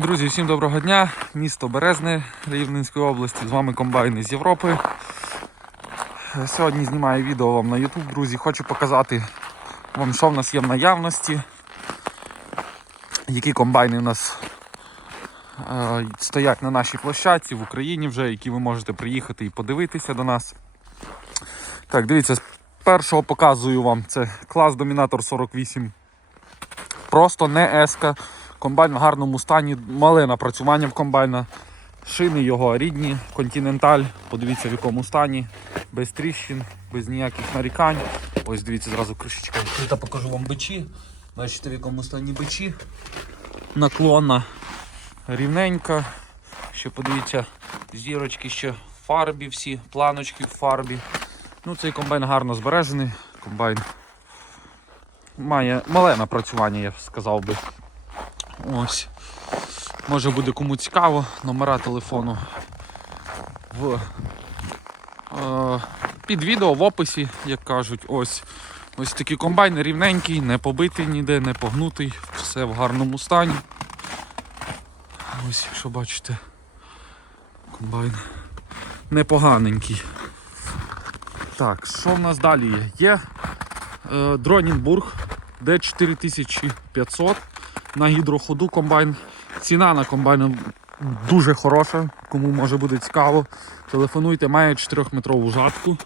Друзі, всім доброго дня. Місто Березне Рівненської області. З вами комбайни з Європи. Сьогодні знімаю відео вам на YouTube, друзі. Хочу показати вам, що в нас є в наявності. Які комбайни у нас е, стоять на нашій площадці в Україні вже, які ви можете приїхати і подивитися до нас. Так, дивіться, з першого показую вам це клас Домінатор 48. Просто не еска. Комбайн в гарному стані, мале напрацювання в комбайна. Шини його рідні, континенталь. Подивіться в якому стані, без тріщин, без ніяких нарікань. Ось дивіться зразу кришечка. відкрита, покажу вам бичі. Бачите, в якому стані бичі. Наклонна рівненька. Ще подивіться, зірочки ще фарбі всі, планочки в фарбі. Ну, цей комбайн гарно збережений. Комбайн має мале напрацювання, я б сказав би. Ось. Може буде кому цікаво, номера телефону в, е, під відео в описі, як кажуть, ось. Ось такий комбайн рівненький, не побитий ніде, не погнутий, все в гарному стані. Ось, якщо бачите, комбайн непоганенький. Так, що в нас далі є? Є е, Дронінбург D4500 на гідроходу комбайн. Ціна на комбайн дуже хороша, кому може буде цікаво. Телефонуйте, має 4-метрову жатку.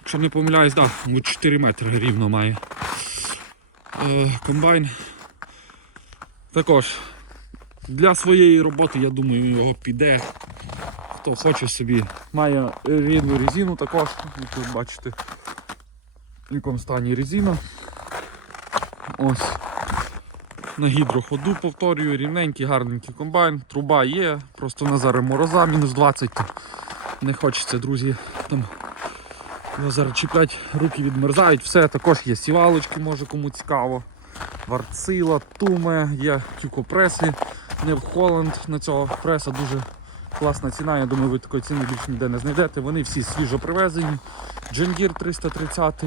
Якщо не помиляюсь, так, да, 4 метри рівно має. Е, комбайн також для своєї роботи, я думаю, його піде. Хто хоче собі. Має рідну резину також, як ви бачите, в якому стані резина. Ось. На гідроходу повторюю, рівненький, гарненький комбайн, труба є, просто на зараз мороза, мінус 20, не хочеться, друзі, там зараз чіплять, руки відмерзають, все, також є сівалочки, може кому цікаво. Варцила, туме, є тюкопреси, не в Холланд на цього преса дуже класна ціна. Я думаю, ви такої ціни більше ніде не знайдете. Вони всі свіжо привезені. Джондір 330,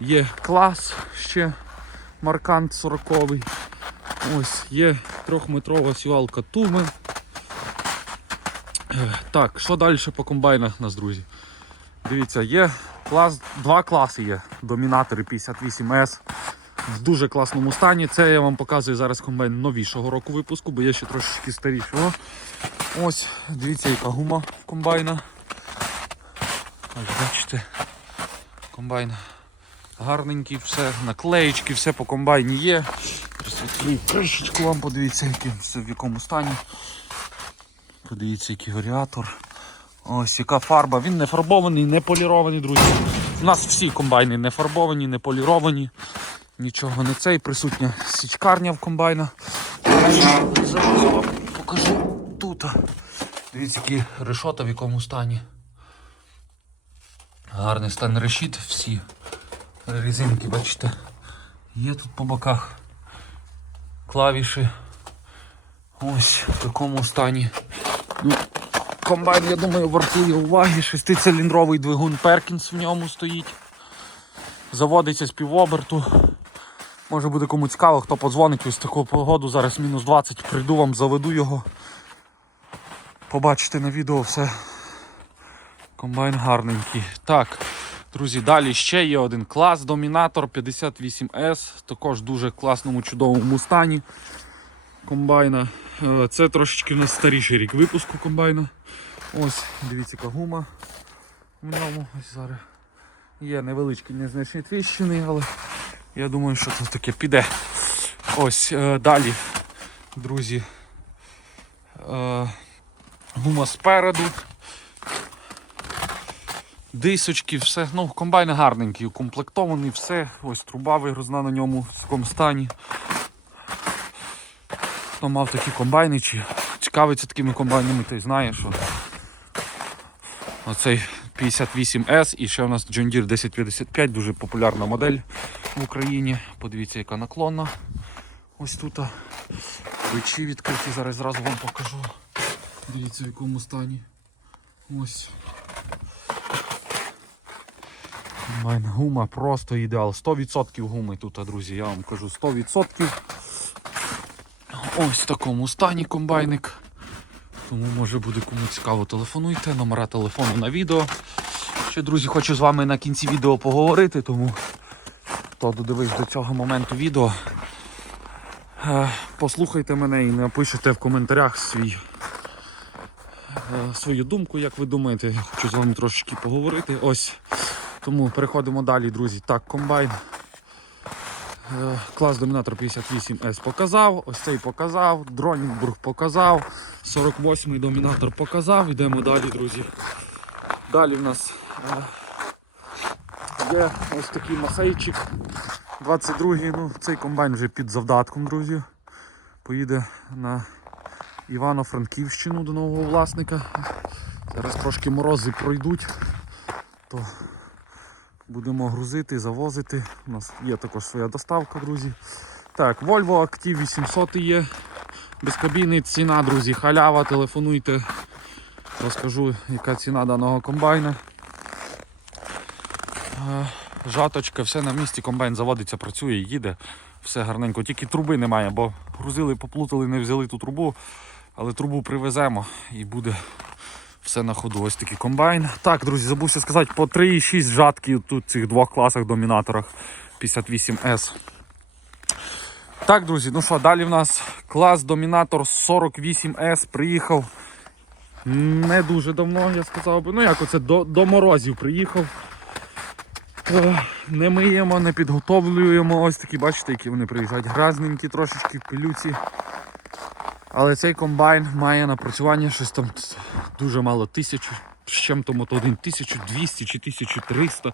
є клас ще. Маркант 40 Ось є трьохметрова сівалка Туми. Е, Так, що далі по комбайнах нас, друзі? Дивіться, є клас, два класи є. Домінатори 58S в дуже класному стані. Це я вам показую зараз комбайн новішого року випуску, бо є ще трошечки старішого. Ось, дивіться, яка гума комбайна. Ось, бачите, комбайн гарненький, все, наклеєчки, все по комбайні є. Кришечку вам, подивіться, який, все в якому стані. Подивіться, який варіатор. Ось яка фарба. Він не фарбований, не полірований, друзі. У нас всі комбайни не фарбовані, не поліровані. Нічого не цей. Присутня січкарня в комбайна. Зараз вам покажу тут. Дивіться, які решота в якому стані. Гарний стан решіт всі резинки, бачите, є тут по боках клавіші. Ось в такому стані. Ну, комбайн, я думаю, вартує уваги. Шестициліндровий двигун Перкінс в ньому стоїть. Заводиться з півоберту. Може буде кому цікаво, хто подзвонить ось таку погоду, зараз мінус 20, прийду вам, заведу його. Побачите на відео все. Комбайн гарненький. Так. Друзі, далі ще є один клас Домінатор 58S, також дуже класному, чудовому стані комбайна. Е, Це трошечки в нас старіший рік випуску комбайна. Ось, дивіться, яка гума в ньому. Ось зараз є невеличкі незначні тріщини, але я думаю, що це таке піде. Ось е, далі, друзі. е, Гума спереду дисочки, все. Ну, комбайн гарненький, укомплектований, все. Ось труба вигрузна на ньому в такому стані. Хто мав такі комбайни чи цікавиться такими комбайнами, той знає, що оцей 58S і ще у нас John Deere 1055, дуже популярна модель в Україні. Подивіться, яка наклонна. Ось тут. Бичі відкриті, зараз зразу вам покажу. Дивіться в якому стані. Ось. Мене гума просто ідеал. 100% гуми тут, друзі, я вам кажу 100%. ось в такому стані комбайник. Тому може буде кому цікаво, телефонуйте, номера телефону на відео. Ще, друзі, хочу з вами на кінці відео поговорити, тому хто додивився до цього моменту відео, е, послухайте мене і напишете в коментарях свій, е, свою думку, як ви думаєте. Хочу з вами трошечки поговорити. Ось. Тому переходимо далі, друзі. Так, комбайн. Е, Клас Домінатор 58S показав, ось цей показав, Дронінбург показав, 48-й домінатор показав, йдемо далі, друзі. Далі в нас е, є ось такий масейчик. 22-й, ну цей комбайн вже під завдатком, друзі. Поїде на Івано-Франківщину до нового власника. Зараз трошки морози пройдуть, то Будемо грузити, завозити. У нас є також своя доставка, друзі. Так, Volvo Active 800 є. Безкабійний ціна, друзі, халява, телефонуйте. Розкажу, яка ціна даного комбайна. Жаточка, все на місці, комбайн заводиться, працює, їде. Все гарненько, тільки труби немає, бо грузили, поплутали, не взяли ту трубу, але трубу привеземо і буде все на ходу. Ось такий комбайн. Так, друзі, забувся сказати, по 3,6 жатки тут в цих двох класах домінаторах 58S. Так, друзі, ну що, далі в нас клас Домінатор 48S приїхав. Не дуже давно, я сказав би. Ну як оце до, до морозів приїхав. Е, Не миємо, не підготовлюємо. Ось такі, бачите, які вони приїжджають. Гразненькі, трошечки пилюці. Але цей комбайн має напрацювання щось там дуже мало тисячу, з чим тому то один 1200 чи 1300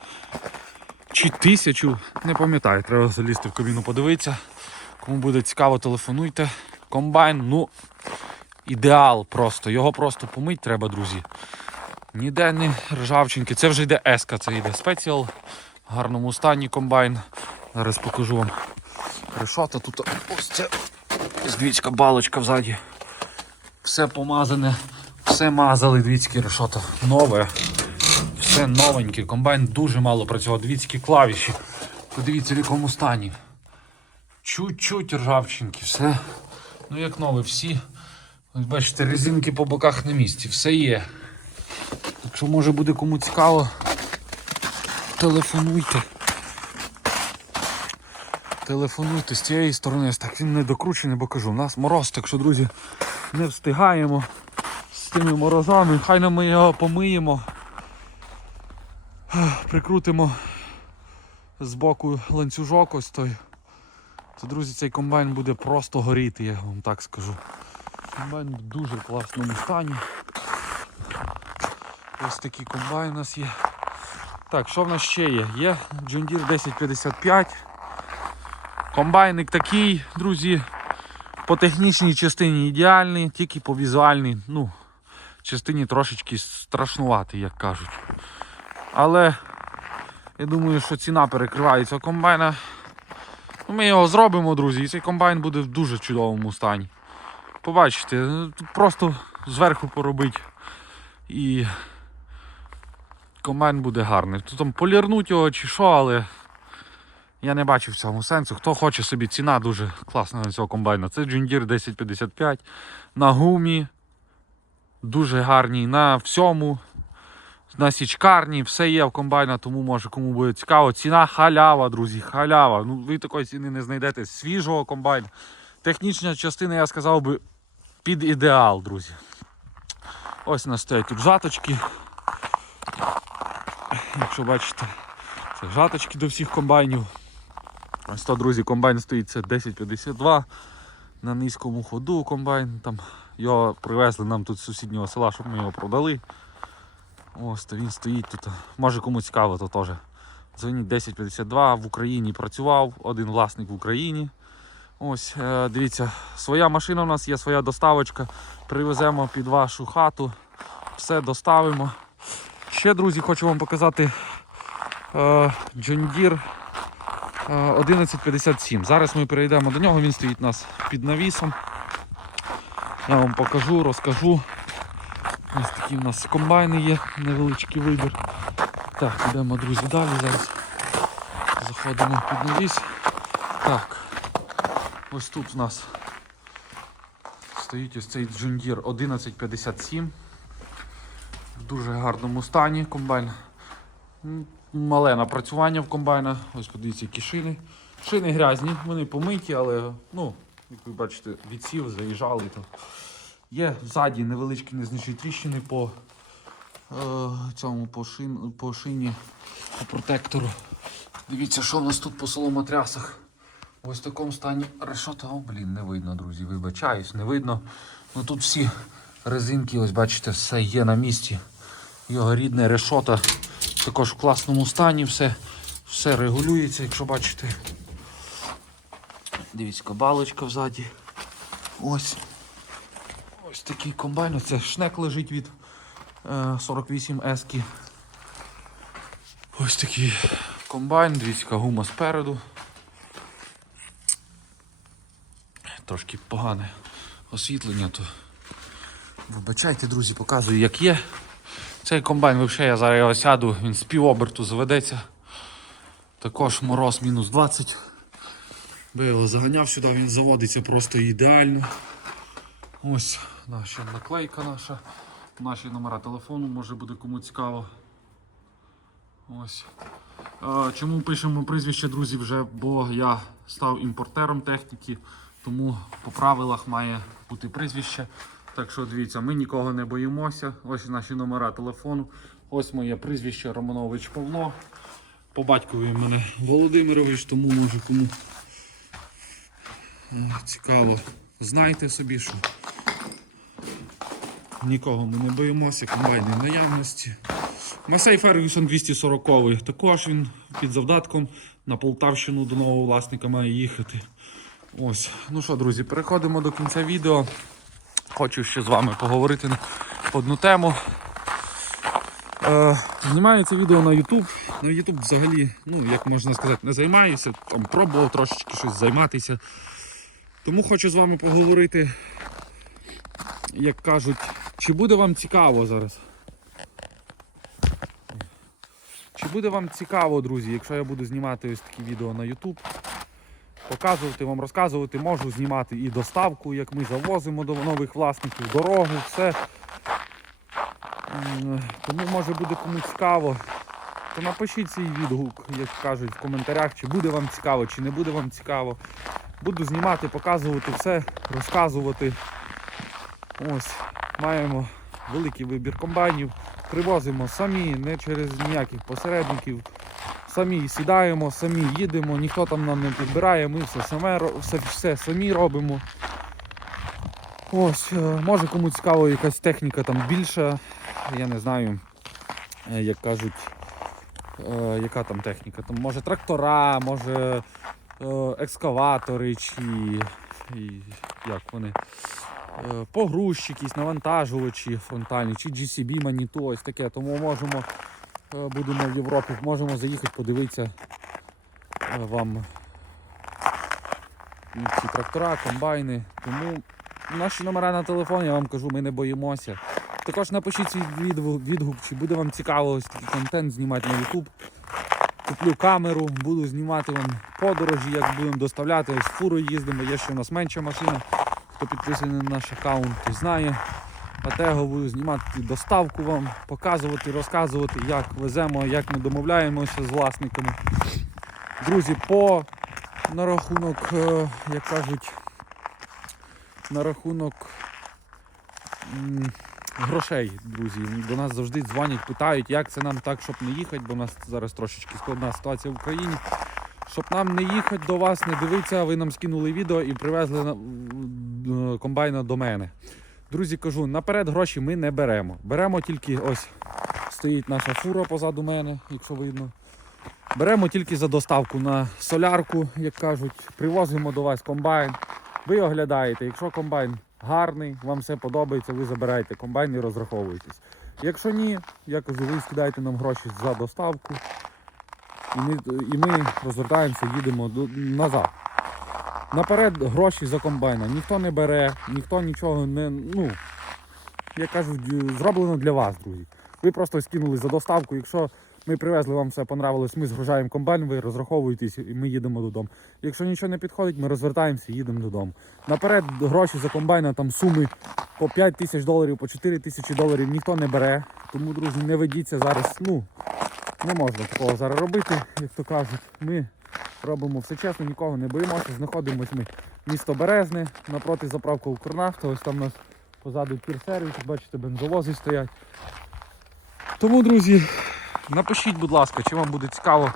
чи 1000, не пам'ятаю, треба залізти в кабіну подивитися. Кому буде цікаво, телефонуйте. Комбайн, ну, ідеал просто. Його просто помить треба, друзі. Ніде не ржавчинки. Це вже йде еска, це йде спеціал. В гарному стані комбайн. Зараз покажу вам решота. Тут ось це Дивіться, балочка взаді. Все помазане, все мазали, дивіться, решота нове. Все новеньке. Комбайн дуже мало працював. Дивіться, які клавіші. Подивіться, в якому стані. Чуть-чуть ржавчинки, все. Ну як нове, всі. Ось бачите, резинки по боках на місці, все є. Якщо може буде кому цікаво, телефонуйте. Телефонуйте з цієї сторони, так він не докручений, бо кажу, у нас мороз, так що, друзі, не встигаємо з тими морозами. Хай нам ми його помиємо, прикрутимо з боку ланцюжок ось той. То, друзі, цей комбайн буде просто горіти, я вам так скажу. Комбайн в дуже класному стані. Ось такий комбайн у нас є. Так, що в нас ще є? Є John Deere 1055. Комбайник такий, друзі, по технічній частині ідеальний, тільки по візуальній, ну, частині трошечки страшнуватий, як кажуть. Але я думаю, що ціна перекриває цього комбайна. Ну, Ми його зробимо, друзі, і цей комбайн буде в дуже чудовому стані. Побачите, просто зверху поробить і комбайн буде гарний. Тут там полірнуть його чи що, але я не бачу в цьому сенсу. Хто хоче собі, ціна дуже класна на цього комбайна. Це Deere 1055 на гумі. Дуже гарній на всьому. На січкарні, все є в комбайна, тому може кому буде цікаво. Ціна халява, друзі, халява. Ну, ви такої ціни не знайдете свіжого комбайна. Технічна частина, я сказав би, під ідеал, друзі. Ось у нас стоять тут жаточки. Якщо бачите, це жаточки до всіх комбайнів. Ось то, друзі, комбайн стоїть це 1052 на низькому ходу комбайн. Там Його привезли нам тут з сусіднього села, щоб ми його продали. Ось то він стоїть тут. Може кому цікаво, то теж. Дзвоніть 1052 в Україні працював, один власник в Україні. Ось, е, дивіться, своя машина у нас є, своя доставочка. Привеземо під вашу хату, все доставимо. Ще, друзі, хочу вам показати John Deere е, 1157. Зараз ми перейдемо до нього, він стоїть у нас під навісом. Я вам покажу, розкажу. Ось такі в нас комбайни є, невеличкий вибір. Так, йдемо, друзі, далі. Зараз заходимо під навіс. Так. Ось тут у нас Стоїть ось цей Deere 1157. В дуже гарному стані комбайн. Мале напрацювання в комбайна. Ось подивіться, які шини. Шини грязні, вони помиті, але ну, як ви бачите, відсів, заїжджали. То. Є ззаді невеличкі незначні тріщини по е, цьому по, шин, по шині, по протектору. Дивіться, що в нас тут по соломотрясах. Ось в такому стані решота, о, блін, не видно, друзі, вибачаюсь, не видно. Ну тут всі резинки, ось бачите, все є на місці. Його рідне решота також в класному стані, все, все регулюється, якщо бачите. Дивіться, кабалочка взаді. Ось. Ось такий комбайн. Це шнек лежить від е, 48 ески. Ось такий комбайн, дивіться, гума спереду. Трошки погане освітлення, то вибачайте, друзі, показую, як є. Цей комбайн, взагалі, я зараз його сяду, він з півоберту заведеться. Також мороз мінус 20. Би його заганяв сюди, він заводиться просто ідеально. Ось наша наклейка наша. Наші номера телефону, може буде кому цікаво. Ось. Чому пишемо прізвище, друзі, вже, бо я став імпортером техніки, тому по правилах має бути прізвище. Так що дивіться, ми нікого не боїмося. Ось наші номера телефону. Ось моє прізвище Романович Павло. По батькові мене Володимирович, тому може кому цікаво. Знайте собі, що нікого ми не боїмося, комбайни в наявності. Масей Фергюсон 240 також він під завдатком на Полтавщину до нового власника має їхати. Ось. Ну що, друзі, переходимо до кінця відео. Хочу ще з вами поговорити на одну тему. Е, знімаю це відео на YouTube. На YouTube взагалі, ну, як можна сказати, не займаюся, там пробував трошечки щось займатися. Тому хочу з вами поговорити, як кажуть, чи буде вам цікаво зараз? Чи буде вам цікаво, друзі, якщо я буду знімати ось такі відео на YouTube? Показувати вам, розказувати, можу знімати і доставку, як ми завозимо до нових власників, дорогу, все. Тому може буде кому цікаво. То напишіть свій відгук, як кажуть, в коментарях, чи буде вам цікаво, чи не буде вам цікаво. Буду знімати, показувати все, розказувати. Ось, маємо великий вибір комбайнів. Привозимо самі, не через ніяких посередників. Самі сідаємо, самі їдемо, ніхто там нам не підбирає, ми все, саме, все, все самі робимо. Ось, е, може кому цікаво якась техніка там більша, я не знаю, е, як кажуть, е, яка там техніка. Там може трактора, може екскаватори чи як вони. Погрузчики, навантажувачі фронтальні, чи GCB маніто, ось таке. Тому можемо, будемо в Європі, можемо заїхати, подивитися е, вам ці трактора, комбайни. Тому наші номера на телефон, я вам кажу, ми не боїмося. Також напишіть свій відгук, чи буде вам цікаво ось такий контент знімати на YouTube. Куплю камеру, буду знімати вам подорожі, як будемо доставляти. Ось фурою їздимо, є ще у нас менша машина. Хто підписаний на наш аккаунт, той знає. А того буду знімати доставку вам, показувати, розказувати, як веземо, як ми домовляємося з власниками. Друзі, по на рахунок, е, як кажуть, на рахунок грошей, друзі. До нас завжди дзвонять, питають, як це нам так, щоб не їхати, бо у нас зараз трошечки складна ситуація в Україні. Щоб нам не їхати до вас, не дивитися, ви нам скинули відео і привезли комбайна до мене. Друзі, кажу, наперед гроші ми не беремо. Беремо тільки ось стоїть наша фура позаду мене, якщо видно. Беремо тільки за доставку на солярку, як кажуть, привозимо до вас комбайн. Ви оглядаєте, якщо комбайн гарний, вам все подобається, ви забираєте комбайн і розраховуєтесь. Якщо ні, я кажу, ви скидаєте нам гроші за доставку, і ми, і ми розвертаємося, їдемо до, назад. Наперед гроші за комбайна ніхто не бере, ніхто нічого не. Ну, як кажуть, зроблено для вас, друзі. Ви просто скинули за доставку. Якщо Ми привезли, вам все понравилось, ми згружаємо комбайн, ви розраховуєтесь і ми їдемо додому. Якщо нічого не підходить, ми розвертаємося і їдемо додому. Наперед гроші за комбайна, там суми по 5 тисяч доларів, по 4 тисячі доларів ніхто не бере. Тому, друзі, не ведіться зараз. Ну, не можна такого зараз робити, як то кажуть. Ми робимо все чесно, нікого не боїмося. Знаходимося ми місто Березне, напроти заправка Укрнафта. Ось там у нас позаду кірсервіс, бачите, бензовози стоять. Тому, друзі, напишіть, будь ласка, чи вам буде цікаво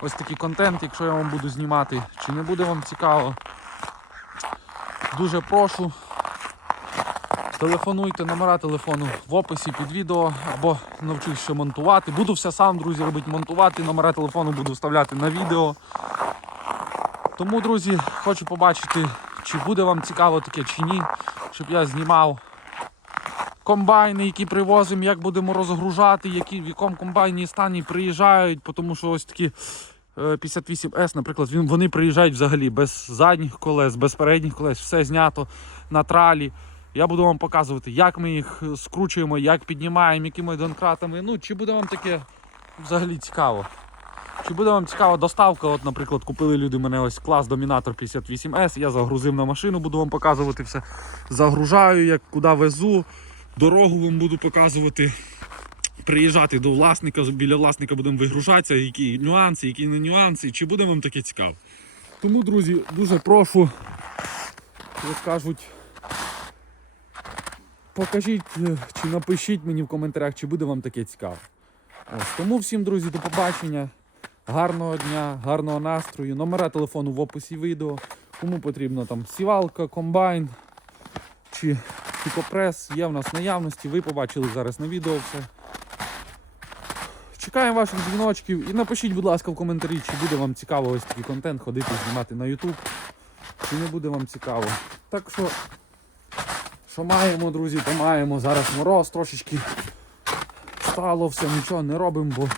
ось такий контент, якщо я вам буду знімати, чи не буде вам цікаво. Дуже прошу. Телефонуйте, номера телефону в описі під відео або навчусь ще монтувати. Буду все сам, друзі, робити монтувати. Номера телефону буду вставляти на відео. Тому, друзі, хочу побачити, чи буде вам цікаво таке чи ні, щоб я знімав комбайни, які привозимо, як будемо розгружати, які, в якому комбайні стані приїжджають, тому що ось такі е, 58С, наприклад, він, вони приїжджають взагалі без задніх колес, без передніх колес, все знято на тралі. Я буду вам показувати, як ми їх е, скручуємо, як піднімаємо, якими донкратами. Ну, чи буде вам таке взагалі цікаво. Чи буде вам цікава доставка? От, наприклад, купили люди мене ось клас Домінатор 58S, я загрузив на машину, буду вам показувати все. Загружаю, як куди везу, дорогу вам буду показувати. Приїжджати до власника, біля власника будемо вигружатися, які нюанси, які не нюанси, чи буде вам таке цікаво. Тому, друзі, дуже прошу, як кажуть, покажіть е, чи напишіть мені в коментарях, чи буде вам таке цікаво. Ось, тому всім, друзі, до побачення. Гарного дня, гарного настрою. Номера телефону в описі відео. Кому потрібно там сівалка, комбайн чи пікопрес є в нас в наявності. Ви побачили зараз на відео все. Чекаємо ваших дзвіночків і напишіть, будь ласка, в коментарі, чи буде вам цікаво ось такий контент ходити знімати на YouTube, чи не буде вам цікаво. Так що, що маємо, друзі, то маємо. Зараз мороз трошечки стало, все, нічого не робимо, бо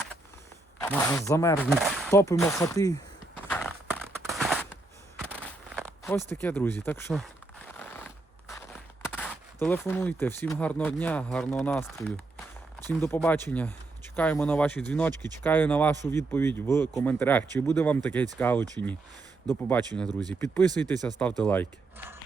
можна замерзнути. Топимо хати. Ось таке, друзі. Так що телефонуйте, всім гарного дня, гарного настрою. Всім до побачення. Чекаємо на ваші дзвіночки, чекаю на вашу відповідь в коментарях, чи буде вам таке цікаво, чи ні. До побачення, друзі. Підписуйтеся, ставте лайки.